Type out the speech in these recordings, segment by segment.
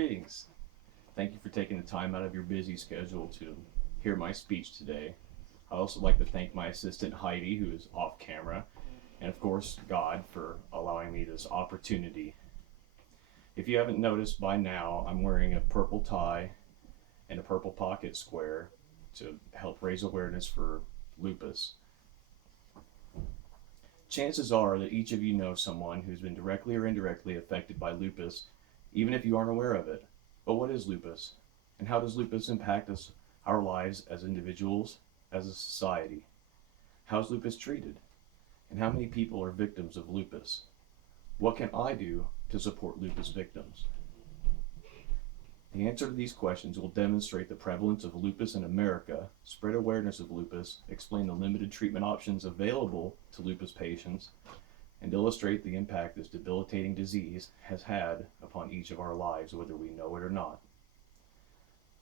Greetings. Thank you for taking the time out of your busy schedule to hear my speech today. I'd also like to thank my assistant Heidi, who is off camera, and of course God for allowing me this opportunity. If you haven't noticed by now, I'm wearing a purple tie and a purple pocket square to help raise awareness for lupus. Chances are that each of you know someone who's been directly or indirectly affected by lupus, even if you aren't aware of it. But what is lupus? And how does lupus impact our lives as individuals, as a society? How is lupus treated? And how many people are victims of lupus? What can I do to support lupus victims? The answer to these questions will demonstrate the prevalence of lupus in America, spread awareness of lupus, explain the limited treatment options available to lupus patients, and illustrate the impact this debilitating disease has had upon each of our lives, whether we know it or not.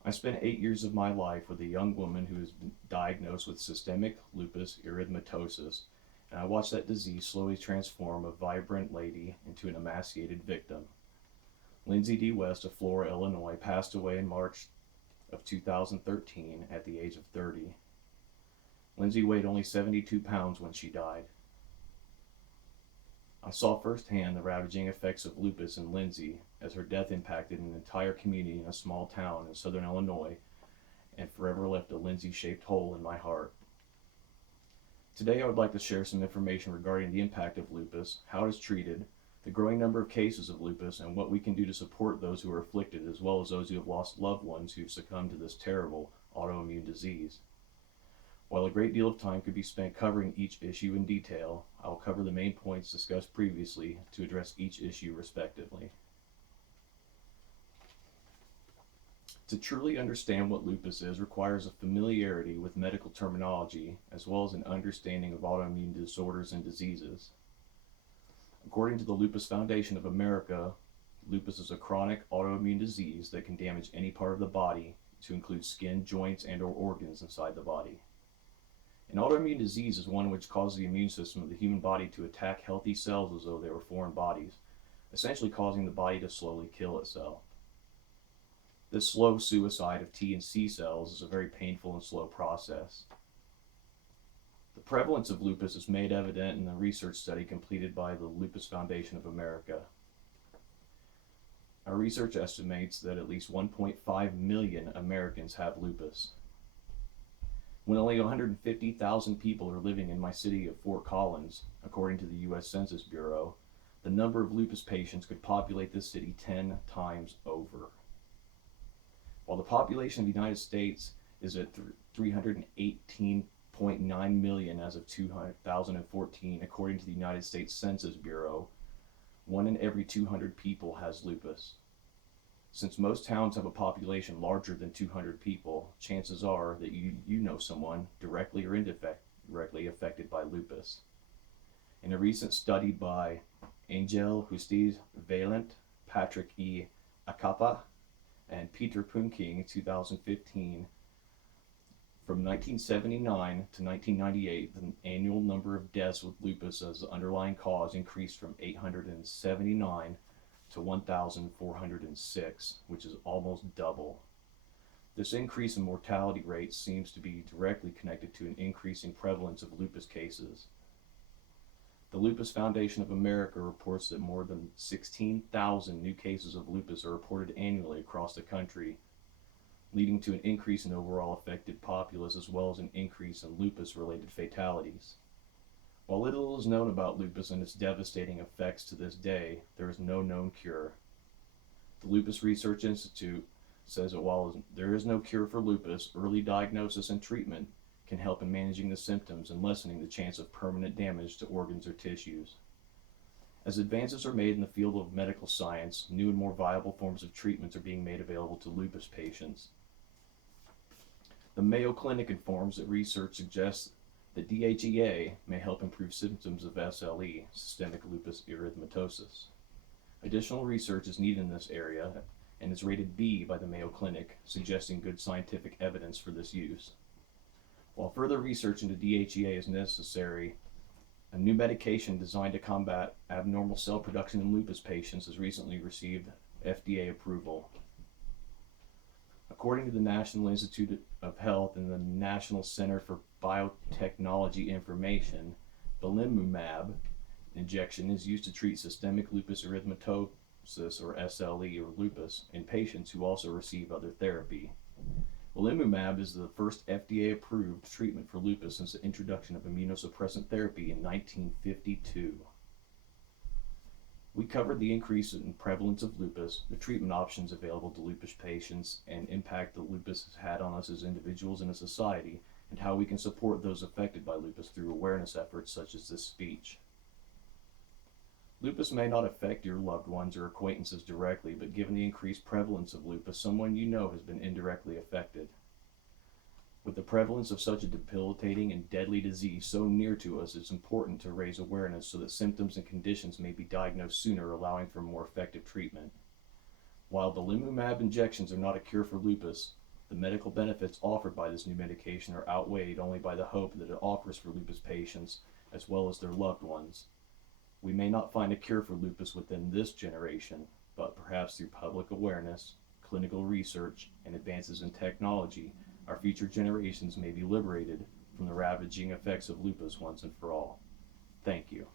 I spent 8 years of my life with a young woman who was diagnosed with systemic lupus erythematosus, and I watched that disease slowly transform a vibrant lady into an emaciated victim. Lindsay D. West of Flora, Illinois, passed away in March of 2013 at the age of 30. Lindsay weighed only 72 pounds when she died. I saw firsthand the ravaging effects of lupus in Lindsay as her death impacted an entire community in a small town in southern Illinois and forever left a Lindsay-shaped hole in my heart. Today I would like to share some information regarding the impact of lupus, how it is treated, the growing number of cases of lupus, and what we can do to support those who are afflicted as well as those who have lost loved ones who've succumbed to this terrible autoimmune disease. While a great deal of time could be spent covering each issue in detail, I will cover the main points discussed previously to address each issue respectively. To truly understand what lupus is requires a familiarity with medical terminology as well as an understanding of autoimmune disorders and diseases. According to the Lupus Foundation of America, lupus is a chronic autoimmune disease that can damage any part of the body to include skin, joints, and/or organs inside the body. An autoimmune disease is one which causes the immune system of the human body to attack healthy cells as though they were foreign bodies, essentially causing the body to slowly kill itself. This slow suicide of T and C cells is a very painful and slow process. The prevalence of lupus is made evident in a research study completed by the Lupus Foundation of America. Our research estimates that at least 1.5 million Americans have lupus. When only 150,000 people are living in my city of Fort Collins, according to the U.S. Census Bureau, the number of lupus patients could populate this city 10 times over. While the population of the United States is at 318.9 million as of 2014, according to the United States Census Bureau, 1 in every 200 people has lupus. Since most towns have a population larger than 200 people, chances are that you know someone directly or indirectly affected by lupus. In a recent study by Angel Justiz Valent, Patrick E. Acapa, and Peter Punking, 2015, from 1979 to 1998, the annual number of deaths with lupus as the underlying cause increased from 879 to 1,406, which is almost double. This increase in mortality rate seems to be directly connected to an increasing prevalence of lupus cases. The Lupus Foundation of America reports that more than 16,000 new cases of lupus are reported annually across the country, leading to an increase in overall affected populace as well as an increase in lupus-related fatalities. While little is known about lupus and its devastating effects to this day, there is no known cure. The Lupus Research Institute says that while there is no cure for lupus, early diagnosis and treatment can help in managing the symptoms and lessening the chance of permanent damage to organs or tissues. As advances are made in the field of medical science, new and more viable forms of treatments are being made available to lupus patients. The Mayo Clinic informs that research suggests that DHEA may help improve symptoms of SLE, systemic lupus erythematosus. Additional research is needed in this area and is rated B by the Mayo Clinic, suggesting good scientific evidence for this use. While further research into DHEA is necessary, a new medication designed to combat abnormal cell production in lupus patients has recently received FDA approval. According to the National Institute of Health and the National Center for Biotechnology Information, belimumab injection is used to treat systemic lupus erythematosus, or SLE, or lupus, in patients who also receive other therapy. Belimumab is the first FDA-approved treatment for lupus since the introduction of immunosuppressant therapy in 1952. We covered the increase in prevalence of lupus, the treatment options available to lupus patients, and impact that lupus has had on us as individuals and a society, and how we can support those affected by lupus through awareness efforts such as this speech. Lupus may not affect your loved ones or acquaintances directly, but given the increased prevalence of lupus, someone you know has been indirectly affected. With the prevalence of such a debilitating and deadly disease so near to us, it's important to raise awareness so that symptoms and conditions may be diagnosed sooner, allowing for more effective treatment. While belimumab injections are not a cure for lupus, the medical benefits offered by this new medication are outweighed only by the hope that it offers for lupus patients as well as their loved ones. We may not find a cure for lupus within this generation, but perhaps through public awareness, clinical research, and advances in technology, our future generations may be liberated from the ravaging effects of lupus once and for all. Thank you.